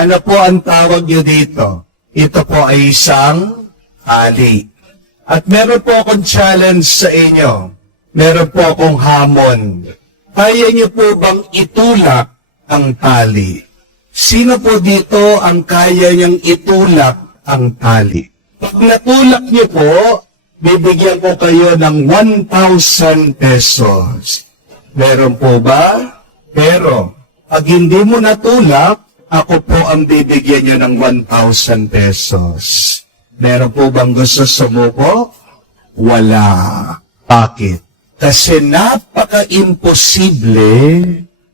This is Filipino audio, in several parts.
Ano po ang tawag nyo dito? Ito po ay isang tali. At meron po akong challenge sa inyo. Meron po akong hamon. Kaya nyo po bang itulak ang tali? Sino po dito ang kaya niyang itulak ang tali? Pag natulak nyo po, bibigyan ko kayo ng 1,000 pesos. Meron po ba? Pero, pag hindi mo natulak, ako po ang bibigyan nyo ng 1,000 pesos. Meron po bang gusto sumuko? Wala. Bakit? Kasi napaka-imposible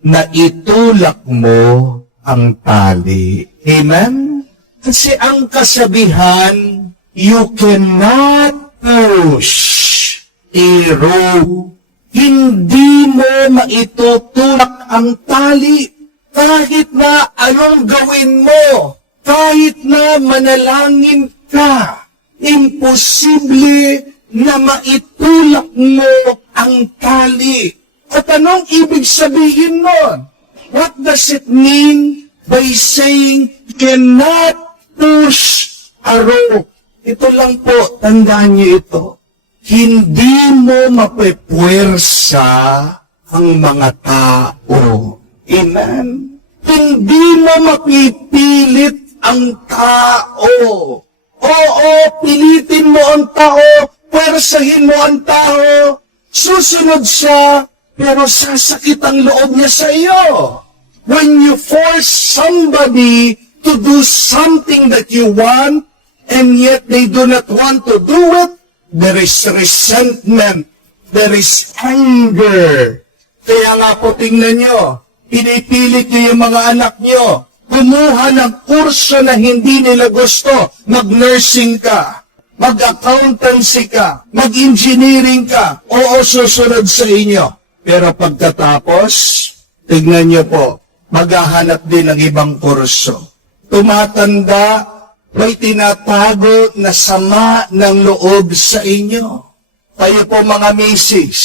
na itulak mo ang tali. Amen? Kasi ang kasabihan, you cannot push a rope. Hindi mo maitutulak ang tali kahit na anong gawin mo, kahit na manalangin ka. Imposible na maitulak mo ang tali. At anong ibig sabihin nun? What does it mean by saying cannot push a rope? Ito lang po, tandaan niyo ito. Hindi mo mapepwersa ang mga tao. Amen? Hindi mo mapipilit ang tao. Oo, pilitin mo ang tao, pwersahin mo ang tao, susunod siya, pero sasakit ang loob niya sa iyo. When you force somebody to do something that you want, and yet they do not want to do it, there is resentment, there is anger. Kaya nga po tingnan nyo, pinipilit nyo yung mga anak nyo, kumuha ng kurso na hindi nila gusto, mag-nursing ka, mag-accountancy ka, mag-engineering ka, oo, susunod sa inyo. Pero pagkatapos, tignan nyo po, maghahanap din ng ibang kurso. Tumatanda, may tinatago na sama ng loob sa inyo. Kayo po mga misis,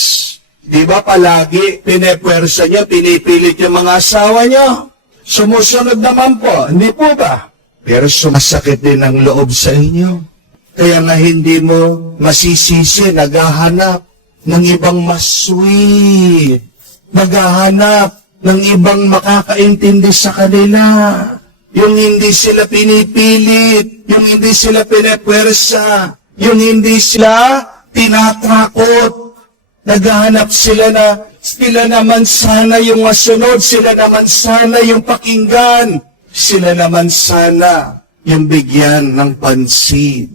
di ba palagi pinepwersa nyo, pinipilit yung mga asawa nyo? Sumusunod naman po, hindi po ba? Pero sumasakit din ang loob sa inyo. Kaya nga hindi mo masisisi, naghahanap ng ibang mas sweet. Naghahanap ng ibang makakaintindi sa kanila. Yung hindi sila pinipilit, yung hindi sila pinepwersa, yung hindi sila tinatakot. Naghahanap sila na sila naman sana yung masunod, sila naman sana yung pakinggan, sila naman sana yung bigyan ng pansin.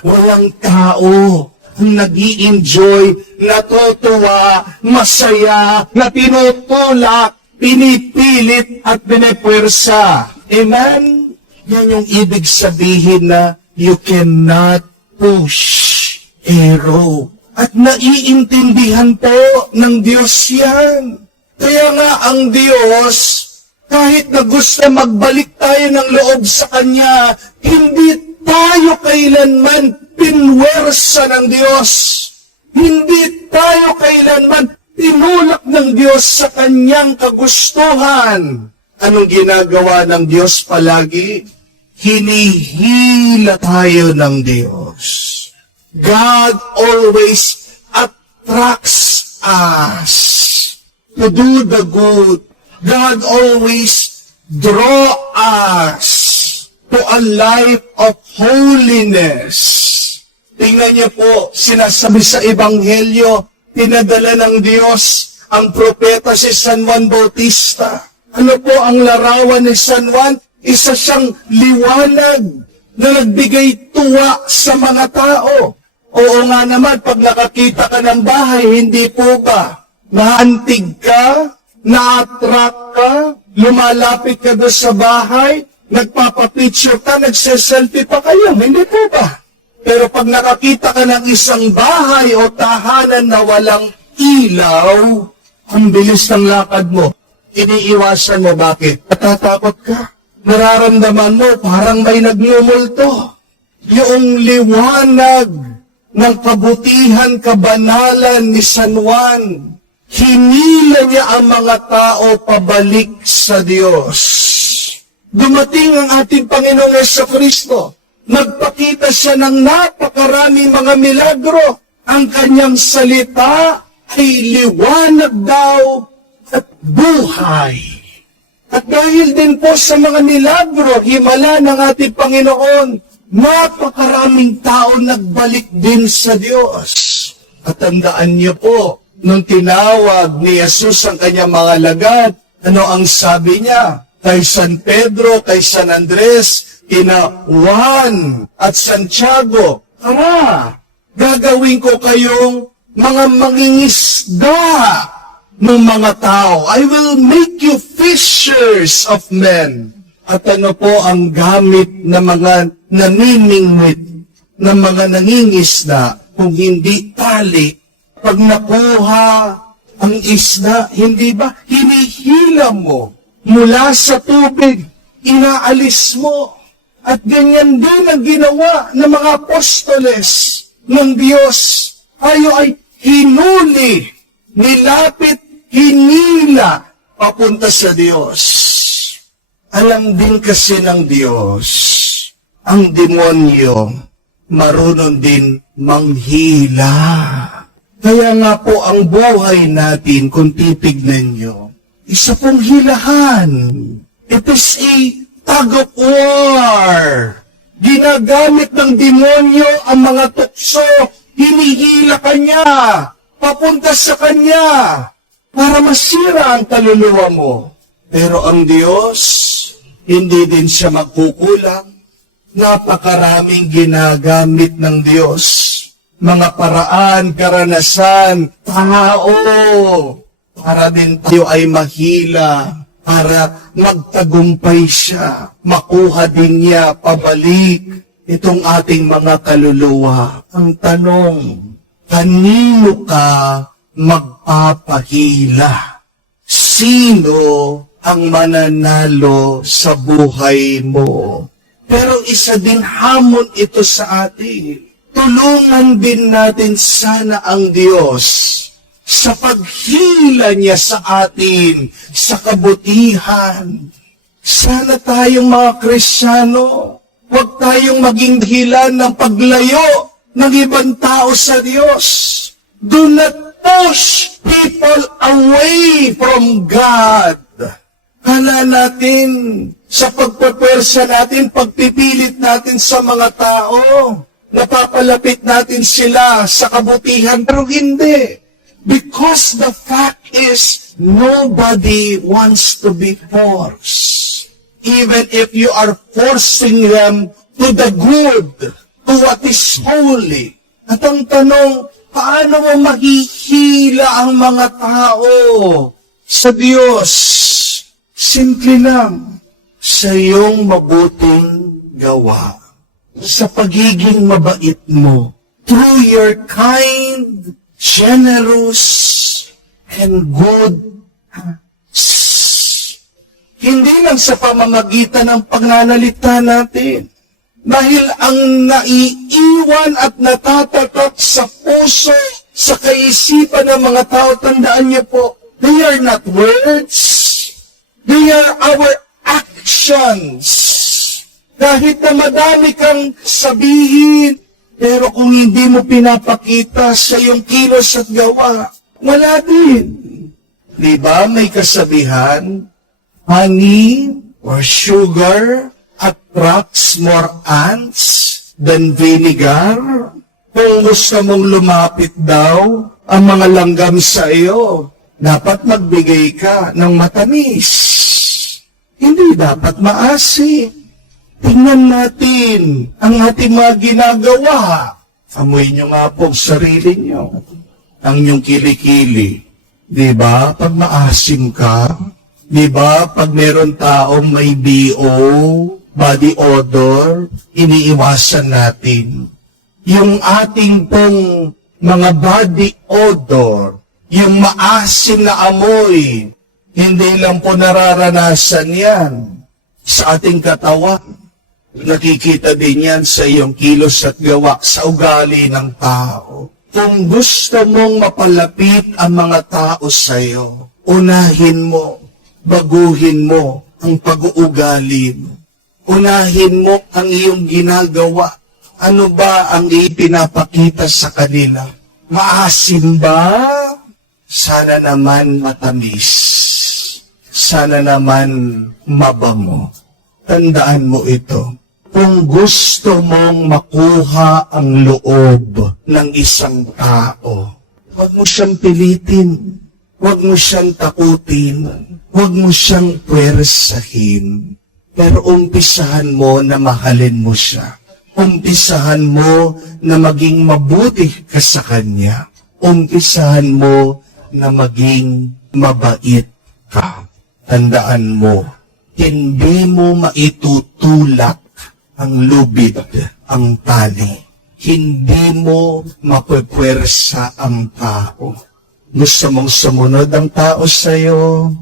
Walang tao ang nag-i-enjoy, natutuwa, masaya, na tinutulak, pinipilit at pinepwersa. Amen? Yan yung ibig sabihin na you cannot push a rope. At naiintindihan po ng Diyos yan. Kaya nga ang Diyos, kahit na gusto magbalik tayo ng loob sa Kanya, hindi tayo kailanman pinwersa ng Diyos. Hindi tayo kailanman tinulak ng Diyos sa Kanyang kagustuhan. Anong ginagawa ng Diyos palagi? Hinihila tayo ng Diyos. God always attracts us to do the good. God always draw us to a life of holiness. Tingnan niyo po, sinasabi sa Ebanghelyo, pinadala ng Diyos ang propeta si San Juan Bautista. Ano po ang larawan ni San Juan? Isa siyang liwanag na nagbigay tuwa sa mga tao. Oo nga naman, pag nakakita ka ng bahay, hindi po ba? Naantig ka, na-attract ka, lumalapit ka doon sa bahay, nagpapapicture ka, nagse-selfie pa kayo, hindi po ba? Pero pag nakakita ka ng isang bahay o tahanan na walang ilaw, ang bilis ng lakad mo. Iniiwasan mo, bakit? Natatakot ka. Nararamdaman mo, parang may nagmumulto. Yung liwanag ng kabutihan, kabanalan ni San Juan, hinila niya ang mga tao pabalik sa Diyos. Dumating ang ating Panginoong Jesucristo. Nagpakita siya ng napakaraming mga milagro. Ang kanyang salita ay liwanag daw at buhay. At dahil din po sa mga milagro, himala ng ating Panginoon, napakaraming tao nagbalik din sa Diyos. At tandaan niyo po, nung tinawag ni Jesus ang kanyang mga lagad, ano ang sabi niya? Kay San Pedro, kay San Andres, kina Juan at Santiago, tara, gagawin ko kayong mga mangingisda ng mga tao. I will make you fishers of men. At ano po ang gamit ng mga naniningwit, ng mga nangingisda, kung hindi tali? Pag nakuha ang isda, hindi ba, hinihila mo mula sa tubig, inaalis mo. At ganyan din ang ginawa ng mga apostoles ng Diyos. Tayo ay hinuli, nilapit, hinila, papunta sa Diyos. Alam din kasi ng Diyos, ang demonyo, marunong din manghila. Kaya nga po ang buhay natin, kung titignan nyo, isa pong hilahan. It is a tug of war. Ginagamit ng demonyo ang mga tukso, hinihila kanya, papunta sa kanya, para masira ang kaluluwa mo. Pero ang Diyos, hindi din siya magkukulang. Napakaraming ginagamit ng Diyos. Mga paraan, karanasan, tao, para din tayo ay mahila, para magtagumpay siya, makuha din niya pabalik itong ating mga kaluluwa. Ang tanong, kanino ka magpapahila? Sino ang mananalo sa buhay mo? Pero isa din hamon ito sa atin. Tulungan din natin sana ang Diyos sa paghila niya sa atin, sa kabutihan. Sana tayong mga Kristiyano, huwag tayong maging dahilan ng paglayo ng ibang tao sa Diyos. Do not push people away from God. Kala natin, sa pagpapwersa natin, pagpipilit natin sa mga tao, napapalapit natin sila sa kabutihan, pero hindi. Because the fact is, nobody wants to be forced. Even if you are forcing them to the good, to what is holy. At ang tanong, paano mo mahihila ang mga tao sa Diyos? Simple lang, sa iyong mabuting gawa, sa pagiging mabait mo, through your kind, generous, and good acts. Hindi lang sa pamamagitan ng pananalita natin, dahil ang naiiwan at natatatak sa puso, sa kaisipan ng mga tao, tandaan niyo po, they are not words, they are our actions. Kahit na madami kang sabihin, pero kung hindi mo pinapakita sa iyong kilos at gawa, wala din. Di ba may kasabihan, honey or sugar attracts more ants than vinegar? Kung gusto mong lumapit daw ang mga langgam sa iyo, dapat magbigay ka ng matamis. Hindi dapat maasim. Tingnan natin ang ating mga ginagawa. Amoy nyo nga po sarili nyo. Ang inyong kilikili. Di ba? Pag maasim ka, di ba? Pag meron taong may BO, body odor, iniiwasan natin. Yung ating pong mga body odor, yung maasim na amoy, hindi lang po nararanasan yan sa ating katawan. Nakikita din yan sa iyong kilos at gawa, sa ugali ng tao. Kung gusto mong mapalapit ang mga tao sa iyo, unahin mo, baguhin mo ang pag-uugali mo. Unahin mo ang iyong ginagawa. Ano ba ang ipinapakita sa kanila? Maasim ba? Sana naman matamis. Sana naman mabango. Tandaan mo ito. Kung gusto mong makuha ang loob ng isang tao, huwag mo siyang pilitin. Huwag mo siyang takutin. Huwag mo siyang pwersahin. Pero umpisahan mo na mahalin mo siya. Umpisahan mo na maging mabuti ka sa kanya. Umpisahan mo na maging mabait ka. Tandaan mo, hindi mo maitutulak ang lubid, ang tali. Hindi mo mapupwersa ang tao. Gusto mong sumunod ang tao sa'yo,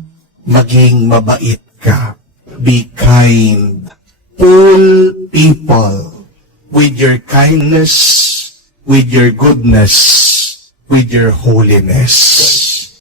maging mabait ka. Be kind. Pull people with your kindness, with your goodness, with your holiness.